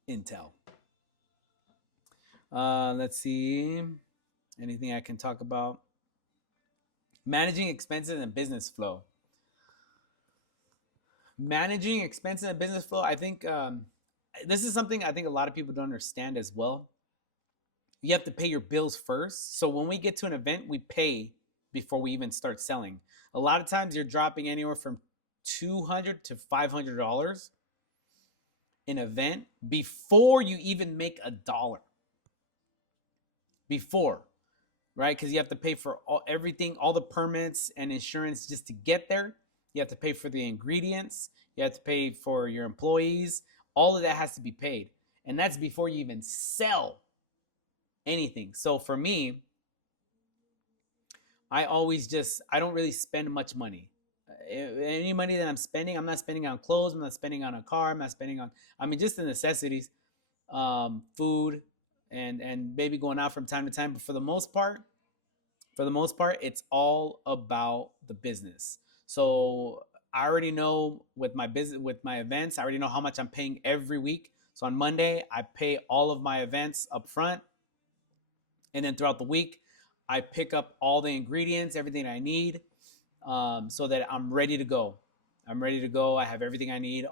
Intel. Let's see. Anything I can talk about? Managing expenses and business flow. Managing expenses and business flow. I think this is something I think a lot of people don't understand as well. You have to pay your bills first. So when we get to an event, we pay before we even start selling. A lot of times you're dropping anywhere from $200 to $500 an event before you even make a dollar. Before, right? Because you have to pay for everything, all the permits and insurance just to get there. You have to pay for the ingredients. You have to pay for your employees. All of that has to be paid. And that's before you even sell anything. So for me, I don't really spend much money. Any money that I'm spending, I'm not spending on clothes. I'm not spending on a car. I'm not spending on, just the necessities, food, and maybe going out from time to time. But for the most part, it's all about the business. So I already know with my business, with my events, I already know how much I'm paying every week. So on Monday, I pay all of my events up front. And then throughout the week, I pick up all the ingredients, everything I need, so that I'm ready to go. I'm ready to go. I have everything I need,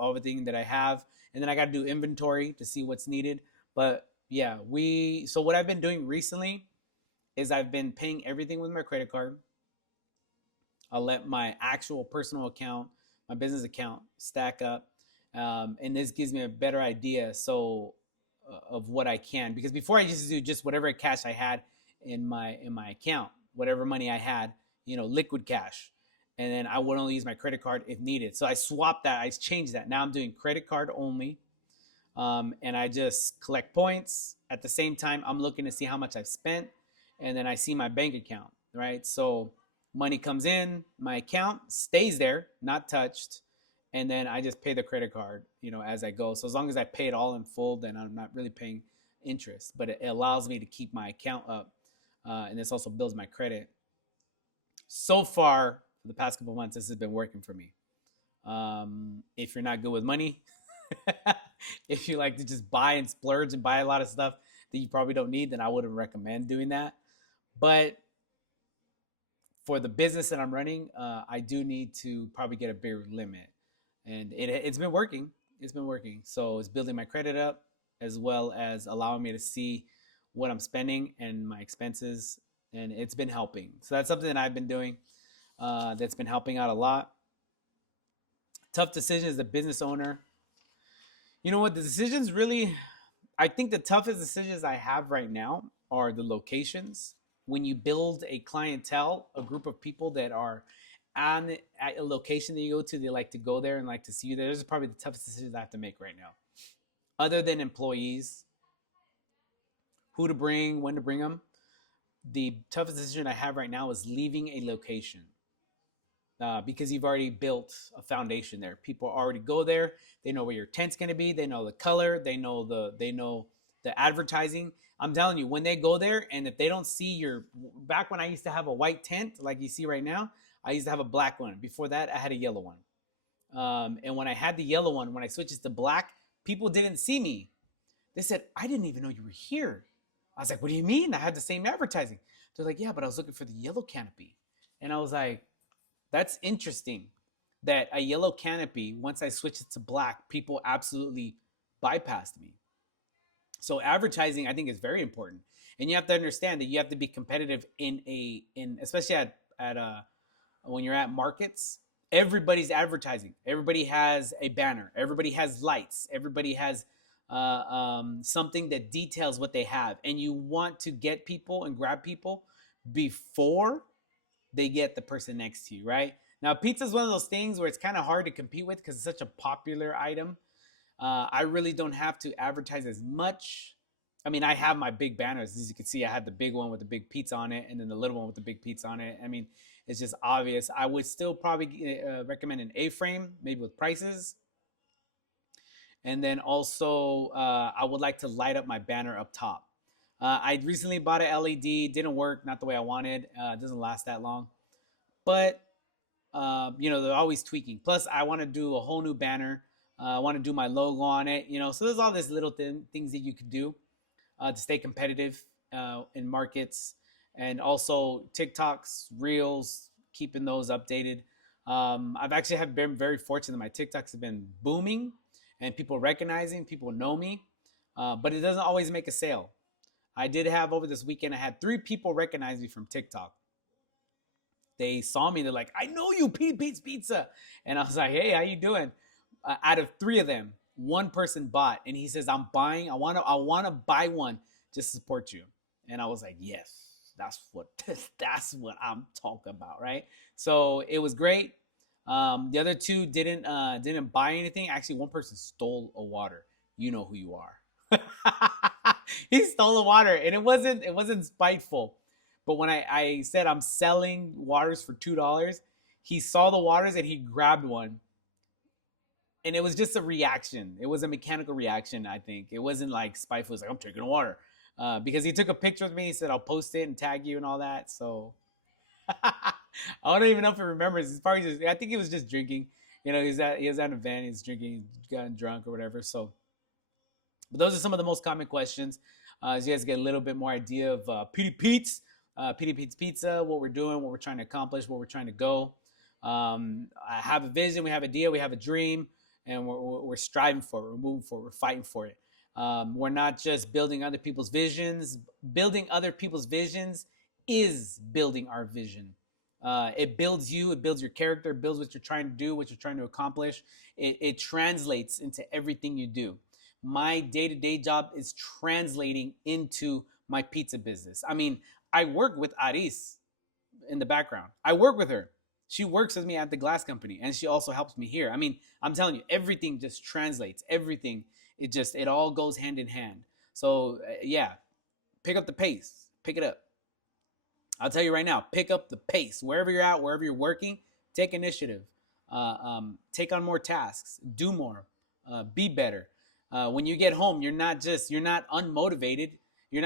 everything that I have, and then I got to do inventory to see what's needed. But yeah, so what I've been doing recently is I've been paying everything with my credit card. I'll let my actual personal account, my business account, stack up, and this gives me a better idea of what I can. Because before I used to do just whatever cash I had in my account, whatever money I had, liquid cash, and then I would only use my credit card if needed. So I swapped that. I changed that. Now I'm doing credit card only, and I just collect points. At the same time, I'm looking to see how much I've spent, and then I see my bank account, right? So money comes in, my account stays there, not touched, and then I just pay the credit card, as I go. So as long as I pay it all in full, then I'm not really paying interest, but it allows me to keep my account up, and this also builds my credit. So far, for the past couple months, this has been working for me. If you're not good with money, if you like to just buy and splurge and buy a lot of stuff that you probably don't need, then I wouldn't recommend doing that. But for the business that I'm running, I do need to probably get a bigger limit, and it's been working. It's been working. So it's building my credit up, as well as allowing me to see what I'm spending and my expenses, and it's been helping. So that's something that I've been doing, that's been helping out a lot. Tough decisions as a business owner. You know what? The decisions really, I think the toughest decisions I have right now are the locations. When you build a clientele, a group of people that are at a location that you go to, they like to go there and like to see you there. Those are probably the toughest decisions I have to make right now. Other than employees, who to bring, when to bring them, the toughest decision I have right now is leaving a location. Because you've already built a foundation there. People already go there. They know where your tent's going to be. They know the color. They know the advertising. I'm telling you, when they go there, and if they don't see back when I used to have a white tent like you see right now, I used to have a black one. Before that, I had a yellow one. And when I had the yellow one, when I switched it to black, people didn't see me. They said, "I didn't even know you were here." I was like, "What do you mean? I had the same advertising." They're like, "Yeah, but I was looking for the yellow canopy." And I was like, that's interesting that a yellow canopy, once I switched it to black, people absolutely bypassed me. So advertising, I think, is very important. And you have to understand that you have to be competitive especially at when you're at markets. Everybody's advertising. Everybody has a banner. Everybody has lights. Everybody has something that details what they have. And you want to get people and grab people before they get the person next to you, right? Now, pizza is one of those things where it's kind of hard to compete with because it's such a popular item. I really don't have to advertise as much. I mean, I have my big banners. As you can see, I had the big one with the big pizza on it, and then the little one with the big pizza on it. I mean, it's just obvious. I would still probably recommend an A-frame, maybe with prices. And then also, I would like to light up my banner up top. I recently bought an LED. Didn't work, not the way I wanted. It doesn't last that long. But, they're always tweaking. Plus, I want to do a whole new banner. I want to do my logo on it. So there's all these little things that you could do to stay competitive in markets. And also TikToks, Reels, keeping those updated. I've actually been very fortunate that my TikToks have been booming and people recognizing, people know me. But it doesn't always make a sale. I did have over this weekend, I had 3 people recognize me from TikTok. They saw me. They're like, "I know you, Petey Pete's Pizza." And I was like, "Hey, how you doing?" Out of 3 of them, one person bought, and he says, "I'm buying. I want to buy one just to support you." And I was like, "Yes, that's what I'm talking about, right?" So it was great. The other 2 didn't buy anything. Actually, one person stole a water. You know who you are. He stole the water, and it wasn't spiteful. But when I said I'm selling waters for $2, he saw the waters and he grabbed one. And it was just a reaction. It was a mechanical reaction, I think. It wasn't like spiteful. It was like, "I'm taking a water." Because he took a picture with me. He said, "I'll post it and tag you," and all that. So I don't even know if he remembers. He's probably I think he was just drinking. He was at an event. He's drinking, he's gotten drunk or whatever. So, but those are some of the most common questions. As you guys get a little bit more idea of Petey Pete's Pizza, what we're doing, what we're trying to accomplish, where we're trying to go. I have a vision, we have a deal, we have a dream, and we're striving for it. We're moving for it. We're fighting for it. We're not just building other people's visions. Building other people's visions is building our vision. It builds you. It builds your character. It builds what you're trying to do, what you're trying to accomplish. It translates into everything you do. My day-to-day job is translating into my pizza business. I mean, I work with Aris in the background. I work with her. She works with me at the glass company, and she also helps me here. I mean, I'm telling you, everything just translates. Everything, it all goes hand in hand. So yeah, pick up the pace. Pick it up. I'll tell you right now, pick up the pace. Wherever you're at, wherever you're working, take initiative. Take on more tasks. Do more. Be better. When you get home, you're not unmotivated. You're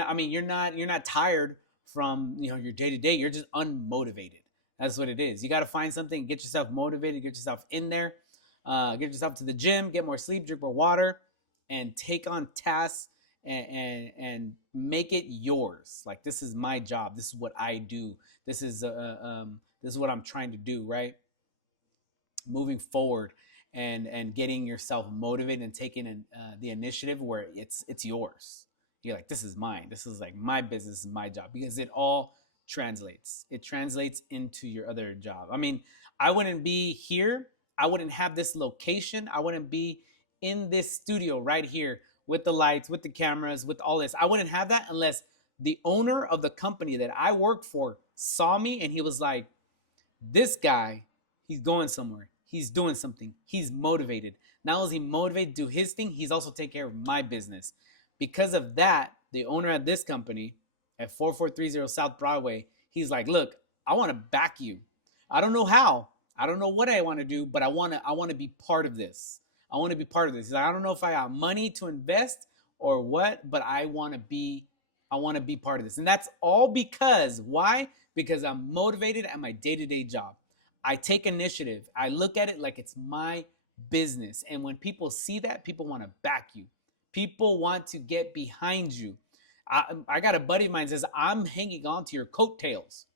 not tired from your day to day. You're just unmotivated. That's what it is. You got to find something, get yourself motivated, get yourself in there, get yourself to the gym, get more sleep, drink more water, and take on tasks and make it yours. Like, this is my job. This is what I do. This is what I'm trying to do, right? Moving forward and getting yourself motivated and taking the initiative where it's yours. You're like, this is mine. This is like my business, my job, because it all translates. It translates into your other job. I mean, I wouldn't be here. I wouldn't have this location. I wouldn't be in this studio right here with the lights, with the cameras, with all this. I wouldn't have that unless the owner of the company that I worked for saw me and he was like, this guy, he's going somewhere. He's doing something. He's motivated. Not only is he motivated to do his thing, he's also taking care of my business. Because of that, the owner at this company at 4430 South Broadway, he's like, look, I want to back you. I don't know how. I don't know what I want to do, but I want to be part of this. I want to be part of this. I don't know if I got money to invest or what, but I want to be part of this. And that's all because, why? Because I'm motivated at my day-to-day job. I take initiative. I look at it like it's my business. And when people see that, people want to back you. People want to get behind you. I got a buddy of mine that says, I'm hanging on to your coattails.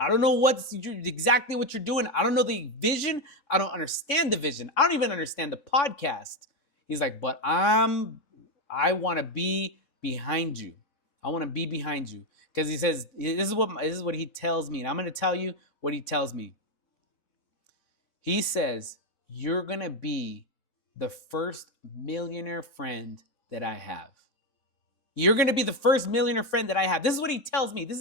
I don't know exactly what you're doing. I don't know the vision. I don't understand the vision. I don't even understand the podcast. He's like, but I want to be behind you. I want to be behind you. Because he says, this is what he tells me. And I'm going to tell you what he tells me. He says, you're going to be the first millionaire friend that I have. You're going to be the first millionaire friend that I have. This is what he tells me. This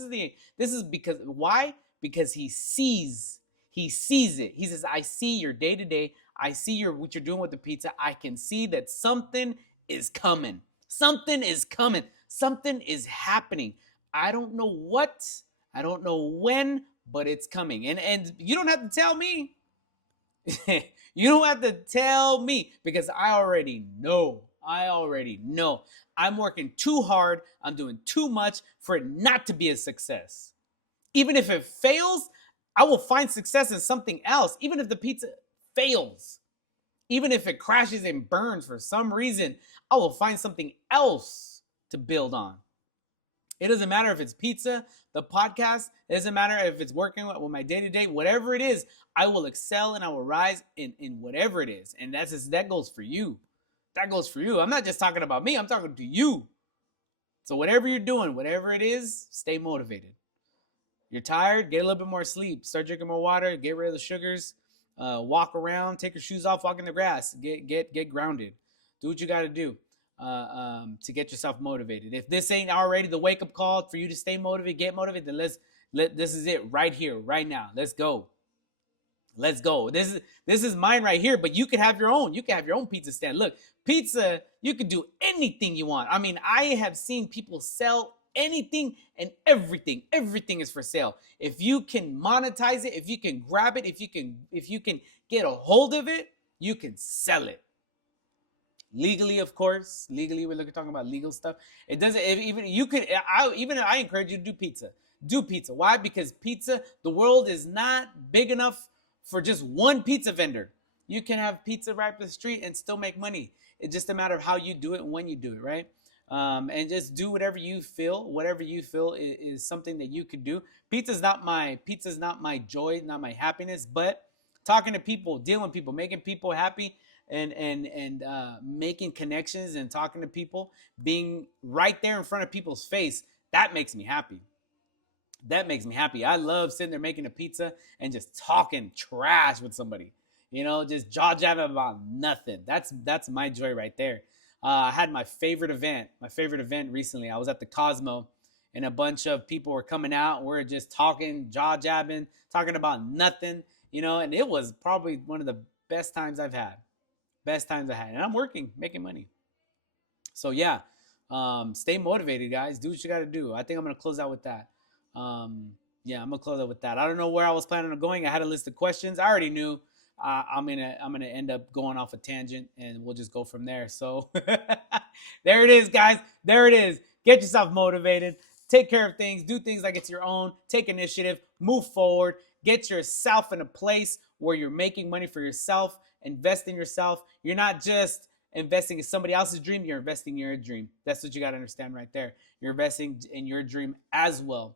is because, why? Because he sees it. He says, I see your day to day. I see what you're doing with the pizza. I can see that something is coming. Something is coming. Something is happening. I don't know what. I don't know when, but it's coming. And you don't have to tell me. You don't have to tell me because I already know. I'm working too hard. I'm doing too much for it not to be a success. Even if it fails, I will find success in something else. Even if the pizza fails, even if it crashes and burns for some reason, I will find something else to build on. It doesn't matter if it's pizza, the podcast. It doesn't matter if it's working with my day-to-day. Whatever it is, I will excel and I will rise in whatever it is. And that goes for you. That goes for you. I'm not just talking about me. I'm talking to you. So whatever you're doing, whatever it is, stay motivated. You're tired, get a little bit more sleep. Start drinking more water. Get rid of the sugars. Walk around. Take your shoes off. Walk in the grass. Get grounded. Do what you got to do to get yourself motivated. If this ain't already the wake-up call for you to stay motivated, get motivated, then this is it right here, right now. Let's go. Let's go. This is mine right here, but you can have your own. You can have your own pizza stand. Look, pizza, you can do anything you want. I mean, I have seen people sell anything and everything. Everything is for sale. If you can monetize it, if you can grab it, if you can get a hold of it, you can sell it. Legally, of course. Legally, we're talking about legal stuff. It doesn't I encourage you to do pizza. Do pizza. Why? Because pizza, the world is not big enough for just one pizza vendor. You can have pizza right up the street and still make money. It's just a matter of how you do it and when you do it, right? And just do whatever you feel. Whatever you feel is something that you could do. Pizza's not my joy, not my happiness, but talking to people, dealing with people, making people happy, and making connections and talking to people, being right there in front of people's face. That makes me happy. That makes me happy. I love sitting there making a pizza and just talking trash with somebody. Just jaw jabbing about nothing. That's my joy right there. I had my favorite event. My favorite event recently. I was at the Cosmo, and a bunch of people were coming out. We're just talking, jaw jabbing, talking about nothing. And it was probably one of the best times I've had. Best times I had, and I'm working, making money. So yeah, stay motivated, guys. Do what you got to do. I think I'm gonna close out with that. Yeah, I'm gonna close out with that. I don't know where I was planning on going. I had a list of questions. I already knew. I'm gonna end up going off a tangent, and we'll just go from there. So there it is, guys. There it is. Get yourself motivated. Take care of things. Do things like it's your own. Take initiative. Move forward. Get yourself in a place where you're making money for yourself. Invest in yourself. You're not just investing in somebody else's dream. You're investing in your dream. That's what you got to understand right there. You're investing in your dream as well.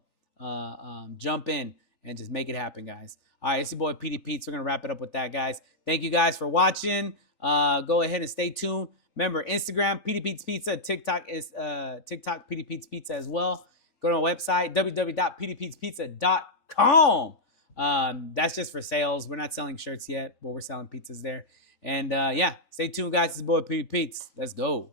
Jump in and just make it happen, guys. All right, it's your boy Petey Pete. So we're gonna wrap it up with that, guys. Thank you guys for watching. Go ahead and stay tuned. Remember, Instagram Petey Pete's Pizza. TikTok is TikTok Petey Pete's Pizza as well. Go to our website www.peteypetespizza.com. That's just for sales. We're not selling shirts yet, but we're selling pizzas there. And yeah, stay tuned, guys. This is boy Petey Pete's. Let's go.